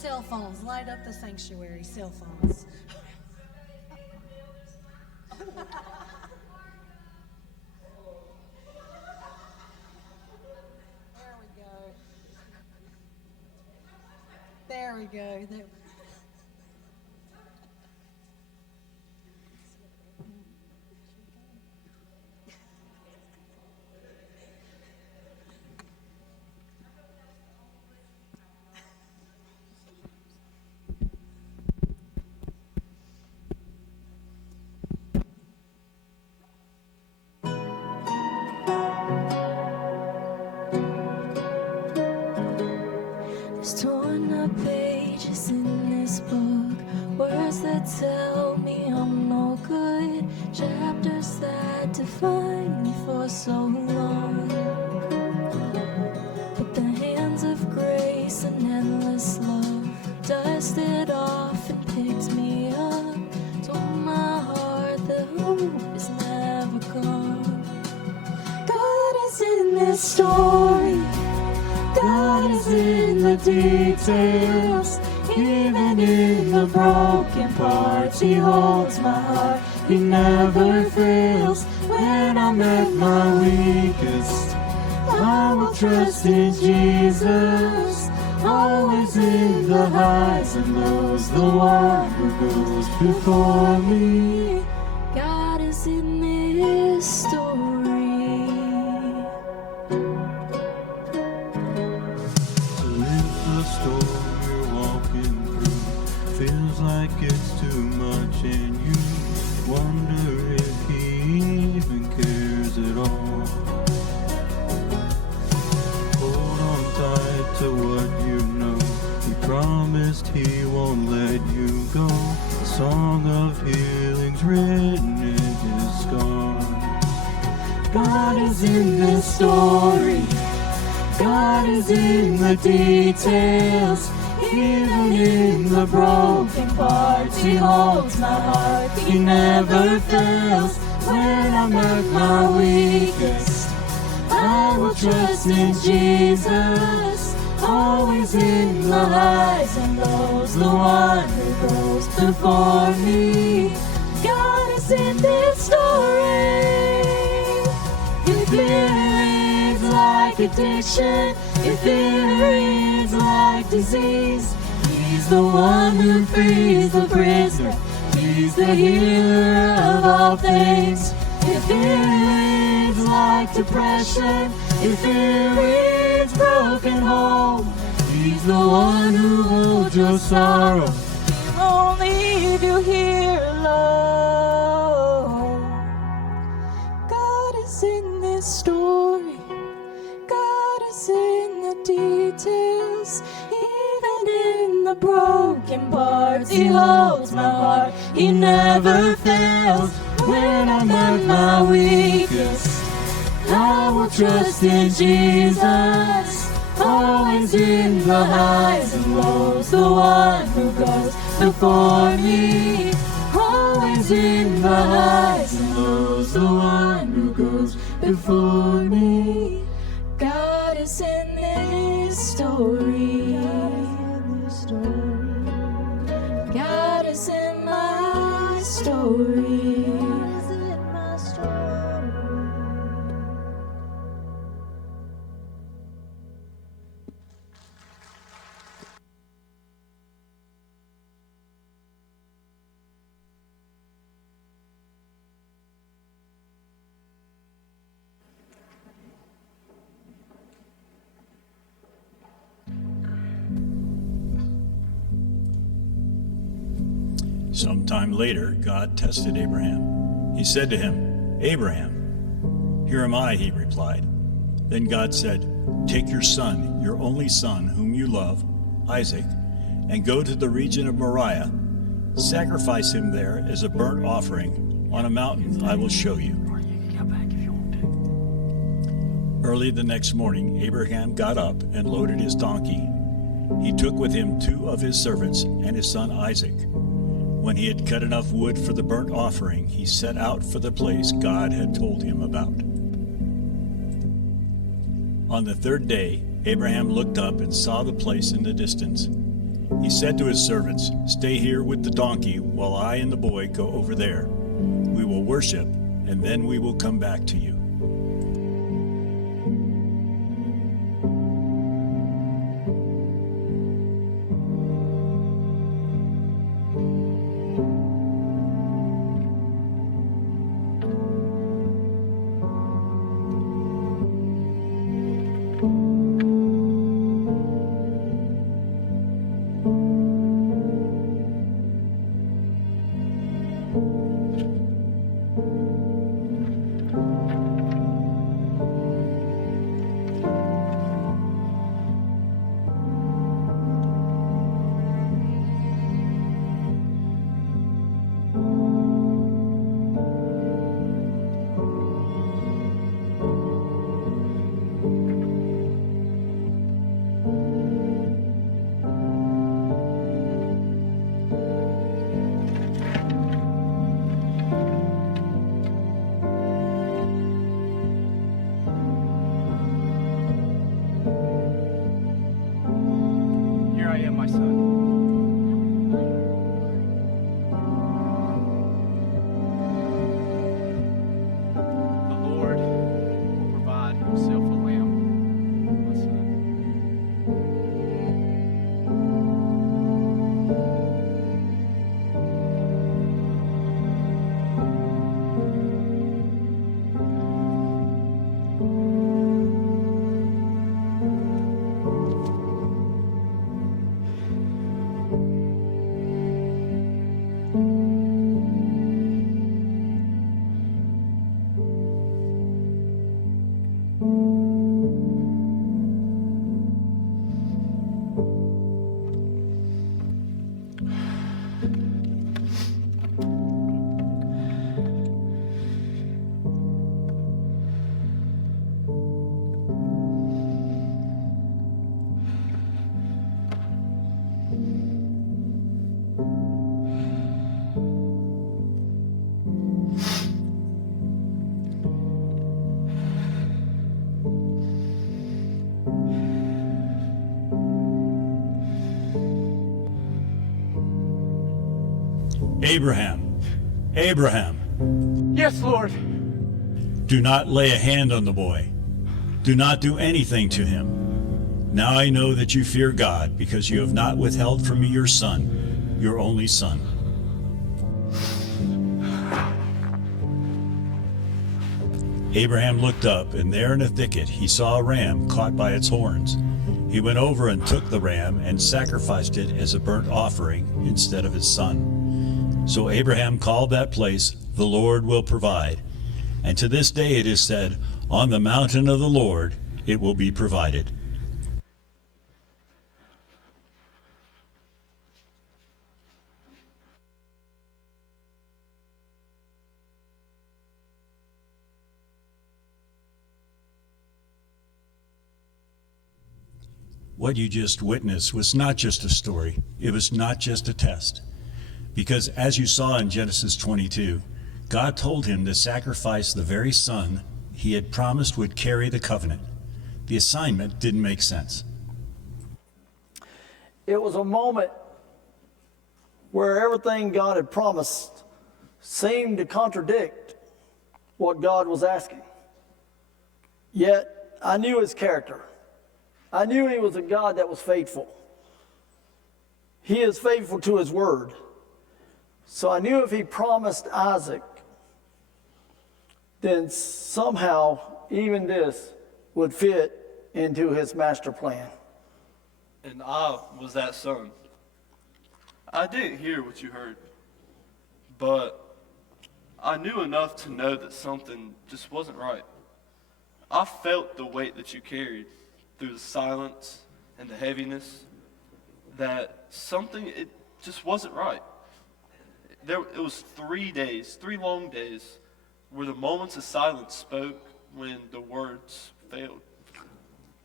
cell phones. Light up the sanctuary. Cell phones. There we go. There's torn up pages in this book, words that tell me I'm no good, chapters that define me for so long. But the hands of grace and endless love dusted off and picked me up, told my heart that hope is never gone. God is in this story, God is in the details, even in the broken parts. He holds my heart, He never fails. When I'm at my weakest, I will trust in Jesus. Always in the highs and lows, the one who goes before me. God is in this story. Like it's too much and you wonder if He even cares at all. Hold on tight to what you know. He promised He won't let you go. The song of healing's written in His scar. God is in this story, God is in the details, even in the broken parts. He holds my heart, He never fails. When I'm at my weakest, I will trust in Jesus. Always in the highs and lows, the one who goes before me. God is in this story. If it reads like addiction, if it reads like disease, He's the one who frees the prisoner. He's the healer of all things. If it reads like depression, if it reads broken home, He's the one who holds your sorrow. He won't leave you here alone. God is in this story, God is in the details, even in the broken parts. He holds my heart, He never fails. When I'm at my weakest, I will trust in Jesus. Always in the highs and lows, the one who goes before me. Always in the highs and lows, the one who goes before me. God is in this story. God is in my story. Sometime later, God tested Abraham. He said to him, "Abraham." "Here am I," he replied. Then God said, "Take your son, your only son, whom you love, Isaac, and go to the region of Moriah. Sacrifice him there as a burnt offering on a mountain I will show you." Early the next morning, Abraham got up and loaded his donkey. He took with him 2 of his servants and his son Isaac. When he had cut enough wood for the burnt offering, he set out for the place God had told him about. On the 3rd day, Abraham looked up and saw the place in the distance. He said to his servants, "Stay here with the donkey while I and the boy go over there. We will worship, and then we will come back to you." Here I am, my son. The Lord will provide himself a lamb, my son. Abraham, Abraham, Yes, Lord. do not lay a hand on the boy. Do not do anything to him. Now I know that you fear God, because you have not withheld from me your son, your only son. Abraham looked up, and there in a thicket he saw a ram caught by its horns. He went over and took the ram and sacrificed it as a burnt offering instead of his son. So Abraham called that place, "The Lord will provide." And to this day it is said, "On the mountain of the Lord it will be provided." What you just witnessed was not just a story. It was not just a test. Because as you saw in Genesis 22, God told him to sacrifice the very son he had promised would carry the covenant. The assignment didn't make sense. It was a moment where everything God had promised seemed to contradict what God was asking. Yet I knew his character. I knew he was a God that was faithful. He is faithful to his word. So I knew if he promised Isaac, then somehow even this would fit into his master plan. And I was that son. I didn't hear what you heard, but I knew enough to know that something just wasn't right. I felt the weight that you carried through the silence and the heaviness, that something, it just wasn't right. It was 3 days, 3 long days, where the moments of silence spoke when the words failed.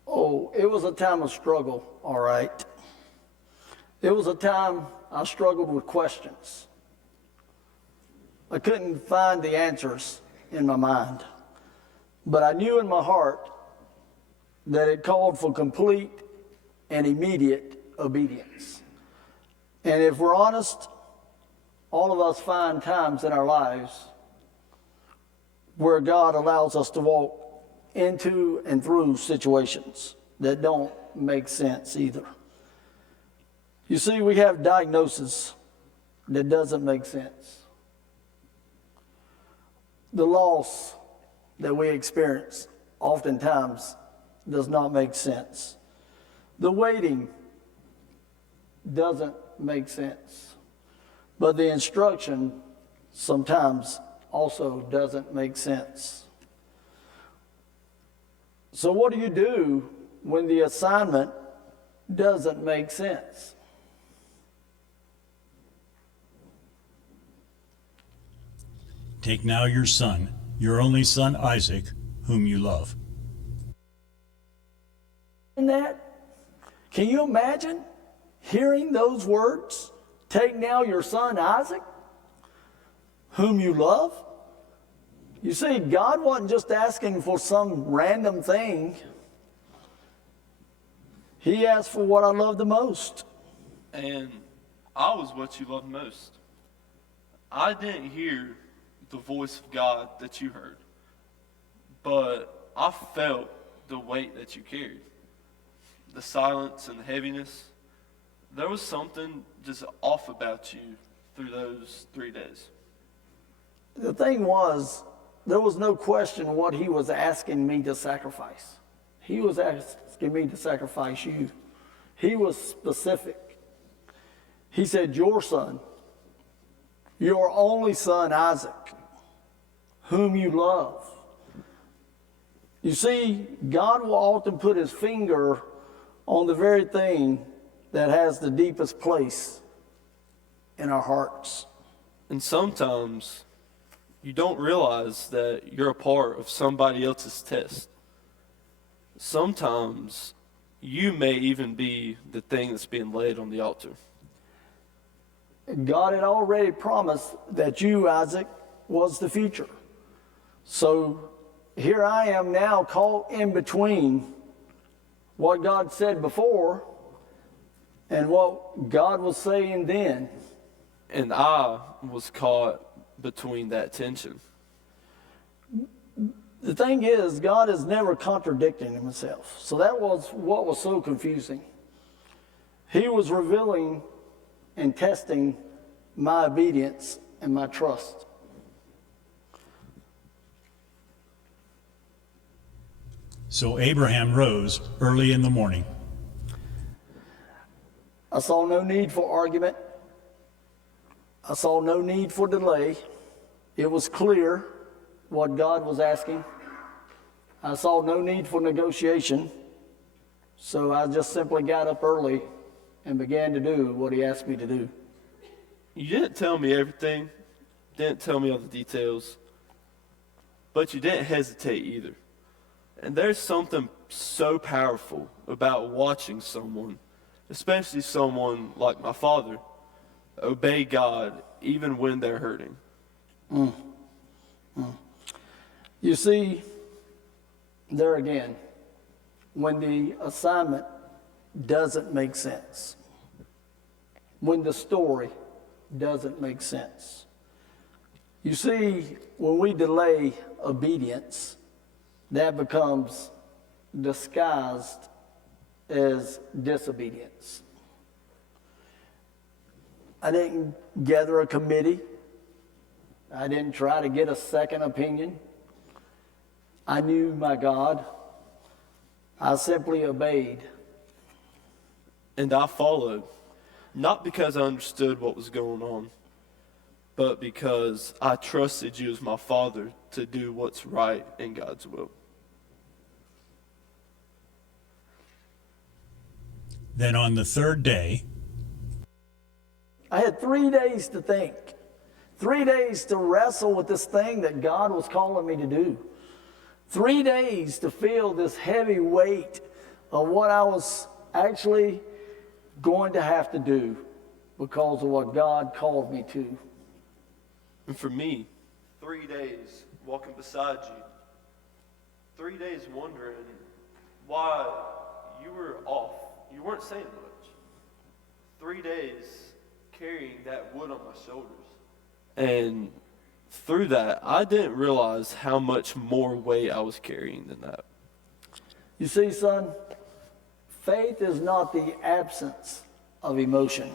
Oh, it was a time of struggle, all right. It was a time I struggled with questions. I couldn't find the answers in my mind, but I knew in my heart that it called for complete and immediate obedience. And if we're honest, all of us find times in our lives where God allows us to walk into and through situations that don't make sense either. You see, we have diagnosis that doesn't make sense. The loss that we experience oftentimes does not make sense. The waiting doesn't make sense. But the instruction sometimes also doesn't make sense. So what do you do when the assignment doesn't make sense? Take now your son, your only son Isaac, whom you love. In that, can you imagine hearing those words? Take now your son Isaac, whom you love. You see, God wasn't just asking for some random thing. He asked for what I love the most. And I was what you loved most. I didn't hear the voice of God that you heard, but I felt the weight that you carried, the silence and the heaviness. There was something just off about you through those 3 days. The thing was, there was no question what he was asking me to sacrifice. He was asking me to sacrifice you. He was specific. He said, your son, your only son Isaac, whom you love. You see, God will often put his finger on the very thing that has the deepest place in our hearts. And sometimes you don't realize that you're a part of somebody else's test. Sometimes you may even be the thing that's being laid on the altar. God had already promised that you, Isaac, was the future. So here I am now caught in between what God said before and what God was saying then. And I was caught between that tension. The thing is, God is never contradicting himself. So that was what was so confusing. He was revealing and testing my obedience and my trust. So Abraham rose early in the morning. I saw no need for argument. I saw no need for delay. It was clear what God was asking. I saw no need for negotiation. So I just simply got up early and began to do what he asked me to do. You didn't tell me everything, didn't tell me all the details, but you didn't hesitate either. And there's something so powerful about watching someone, especially someone like my father, obey God even when they're hurting. You see, there again, when the assignment doesn't make sense, when the story doesn't make sense. You see, when we delay obedience, that becomes disguised as disobedience. I didn't gather a committee. I didn't try to get a second opinion. I knew my God. I simply obeyed. And I followed, not because I understood what was going on, but because I trusted you as my father to do what's right in God's will. Then on the third day, I had 3 days to think, 3 days to wrestle with this thing that God was calling me to do, 3 days to feel this heavy weight of what I was actually going to have to do because of what God called me to. And for me, 3 days walking beside you, 3 days wondering why you were off. You weren't saying much. 3 days carrying that wood on my shoulders. And through that, I didn't realize how much more weight I was carrying than that. You see, son, faith is not the absence of emotion.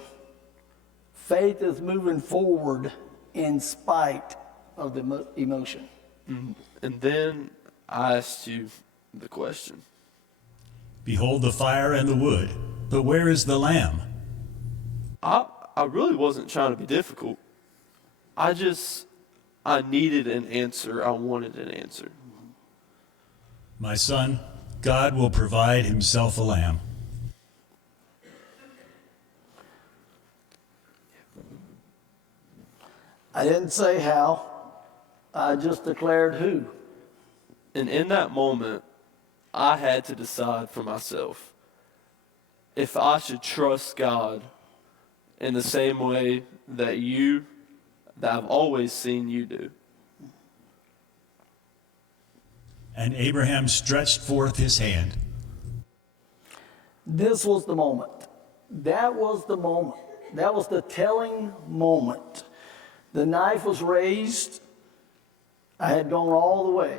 Faith is moving forward in spite of the emotion. And then I asked you the question. Behold the fire and the wood, but where is the lamb? I really wasn't trying to be difficult. I needed an answer. I wanted an answer. My son, God will provide himself a lamb. I didn't say how, I just declared who. And in that moment, I had to decide for myself if I should trust God in the same way that I've always seen you do. And Abraham stretched forth his hand. This was the moment. That was the moment. That was the telling moment. The knife was raised. I had gone all the way.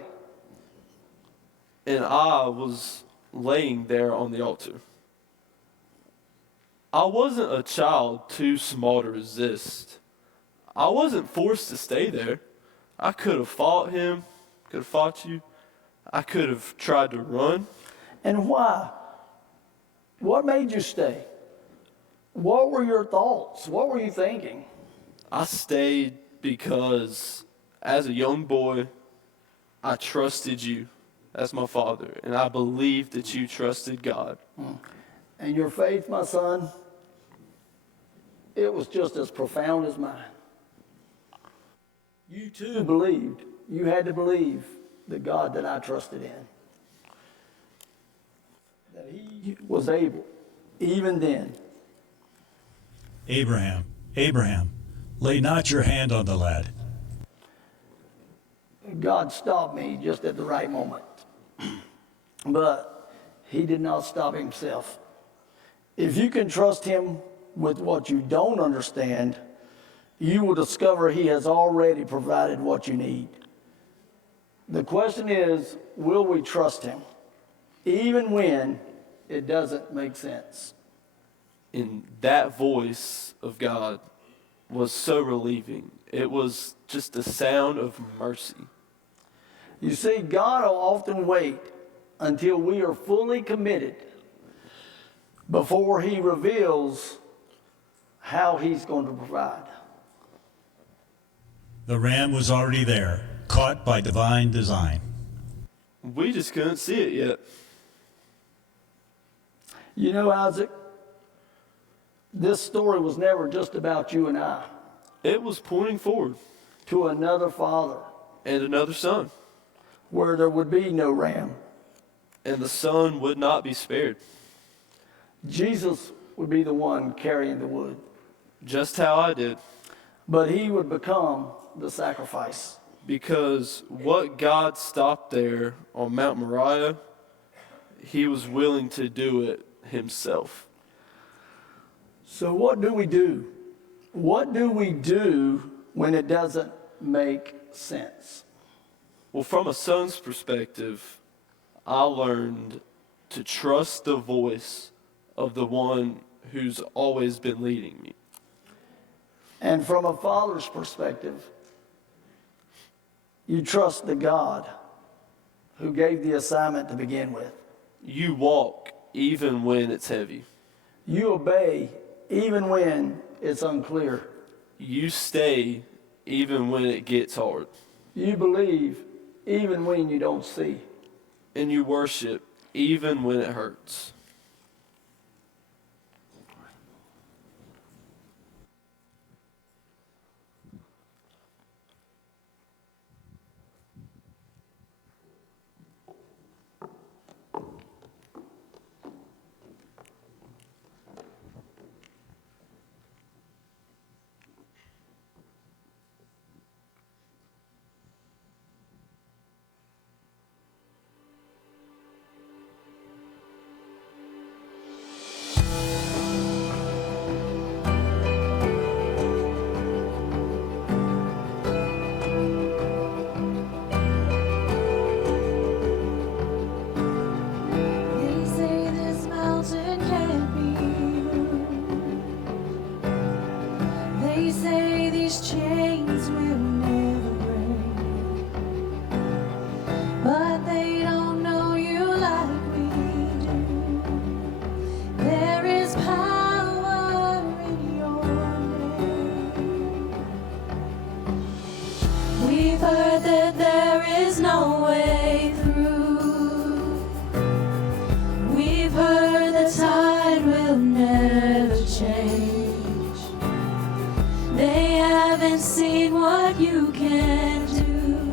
And I was laying there on the altar. I wasn't a child too small to resist. I wasn't forced to stay there. I could have fought him, could have fought you. I could have tried to run. And why? What made you stay? What were your thoughts? What were you thinking? I stayed because as a young boy, I trusted you as my father, and I believed that you trusted God. And your faith, my son, it was just as profound as mine. You too believed. You had to believe the God that I trusted in. That he was able, even then. Abraham, Abraham, lay not your hand on the lad. God stopped me just at the right moment. But he did not stop himself. If you can trust him with what you don't understand, you will discover he has already provided what you need. The question is, will we trust him, even when it doesn't make sense? And that voice of God was so relieving. It was just a sound of mercy. You see, God will often wait until we are fully committed before he reveals how he's going to provide. The ram was already there, caught by divine design. We just couldn't see it yet. You know, Isaac, this story was never just about you and I, It was pointing forward to another father and another son, where there would be no ram. and the son would not be spared. Jesus would be the one carrying the wood, Just how I did. but he would become the sacrifice. Because what God stopped there on Mount Moriah, he was willing to do it himself. So what do we do? What do we do when it doesn't make sense? Well, from a son's perspective, I learned to trust the voice of the one who's always been leading me. And from a father's perspective, you trust the God who gave the assignment to begin with. You walk even when it's heavy. You obey even when it's unclear. You stay even when it gets hard. You believe even when you don't see. And you worship even when it hurts. is no way through. We've heard the tide will never change. They haven't seen what you can do.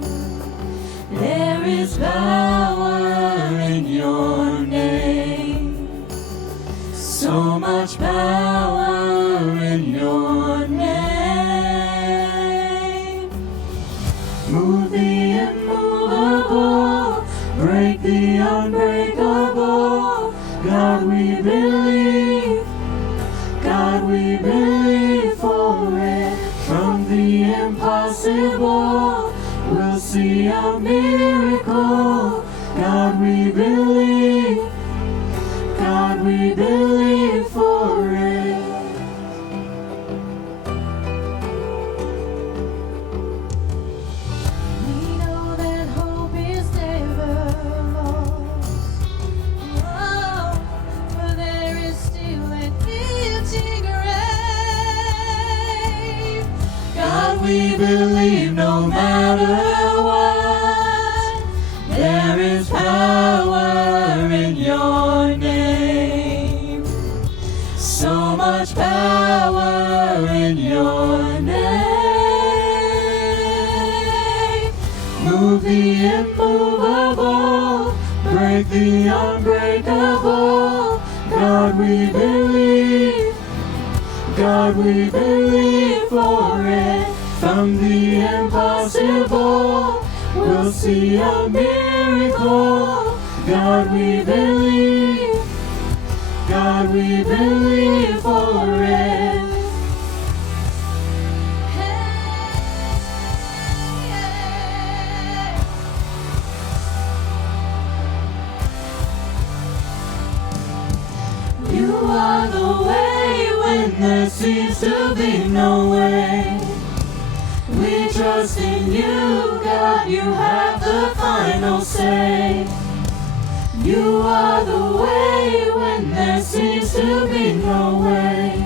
There is power in your name. So much power in your name. Move the immovable, break the unbreakable. God, we believe. God, we believe for it. From the impossible, we'll see a miracle. God, we believe. God, we believe for it. We know that hope is never lost. Oh, but there is still an empty grave. God, we believe no matter what, there is power in your name. So much power in your name. Move the immovable, break the unbreakable. God, we believe. God, we believe for it. From the impossible, we'll see a miracle. God, we believe. God, we believe for it. You are the way when there seems to be no way. We trust in you, God, you have the final say. You are the way when there seems to be no way.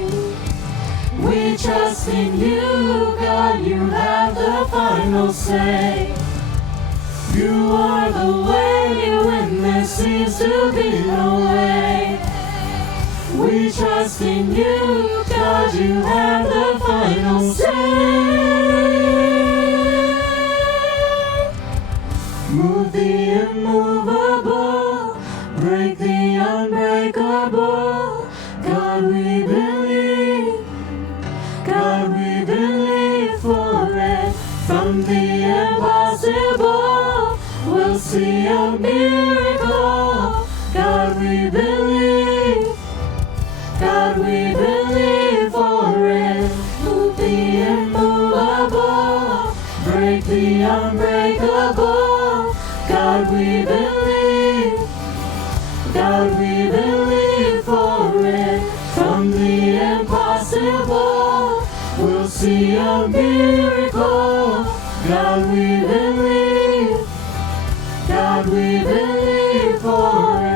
We trust in you, God, you have the final say. You are the way when there seems to be no way. We trust in you, God, you have the final say. Move the immovable, break the unbreakable. God, we believe. God, we believe for it. From the impossible, we'll see a miracle. God, we believe. God, we believe for it. Move the immovable, break the unbreakable. God, we believe. God, we believe for it. From the impossible, we'll see a miracle. God, we believe. God, we believe for it.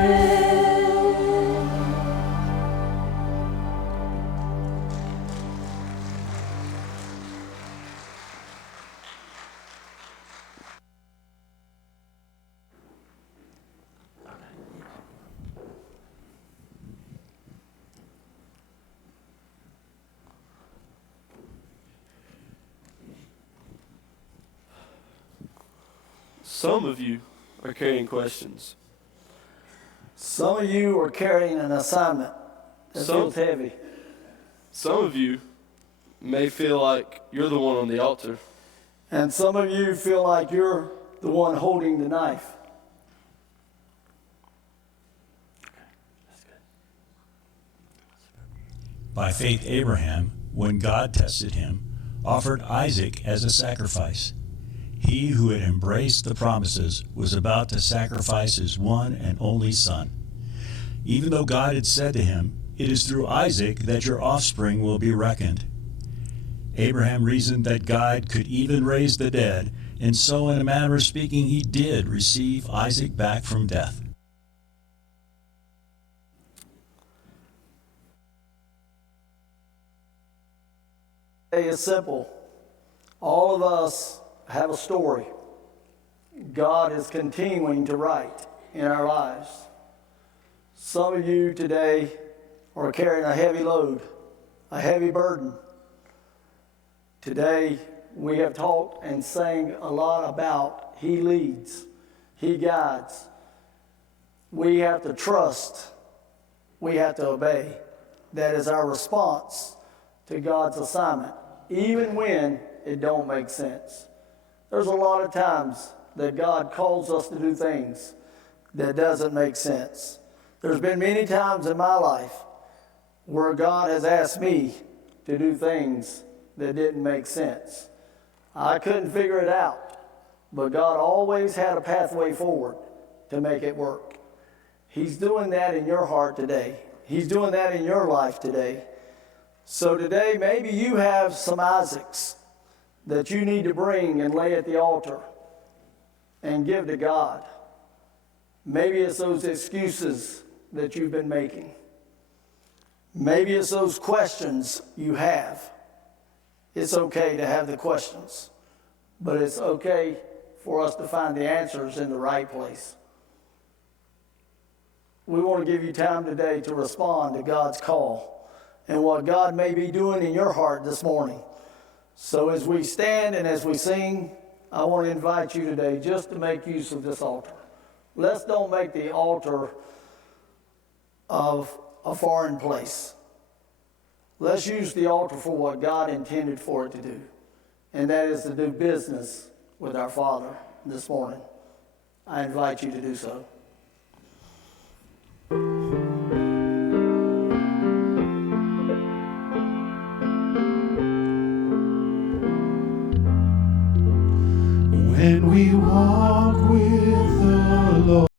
Some of you are carrying questions. Some of you are carrying an assignment that feels heavy. Some of you may feel like you're the one on the altar. And some of you feel like you're the one holding the knife. By faith, Abraham, when God tested him, offered Isaac as a sacrifice. He who had embraced the promises was about to sacrifice his one and only son. Even though God had said to him, "It is through Isaac that your offspring will be reckoned." Abraham reasoned that God could even raise the dead, and so in a manner of speaking, he did receive Isaac back from death. It's simple. All of us have a story. God is continuing to write in our lives. Some of you today are carrying a heavy load, a heavy burden. Today, we have talked and sang a lot about He leads, He guides. We have to trust, we have to obey. That is our response to God's assignment, even when it don't make sense. There's a lot of times that God calls us to do things that doesn't make sense. There's been many times in my life where God has asked me to do things that didn't make sense. I couldn't figure it out, but God always had a pathway forward to make it work. He's doing that in your heart today. He's doing that in your life today. So today, maybe you have some Isaacs that you need to bring and lay at the altar and give to God. Maybe it's those excuses that you've been making. Maybe it's those questions you have. It's okay to have the questions, but it's okay for us to find the answers in the right place. We want to give you time today to respond to God's call and what God may be doing in your heart this morning. So as we stand and as we sing, I want to invite you today just to make use of this altar. Let's don't make the altar of a foreign place. Let's use the altar for what God intended for it to do, and that is to do business with our Father this morning. I invite you to do so. When we walk with the Lord.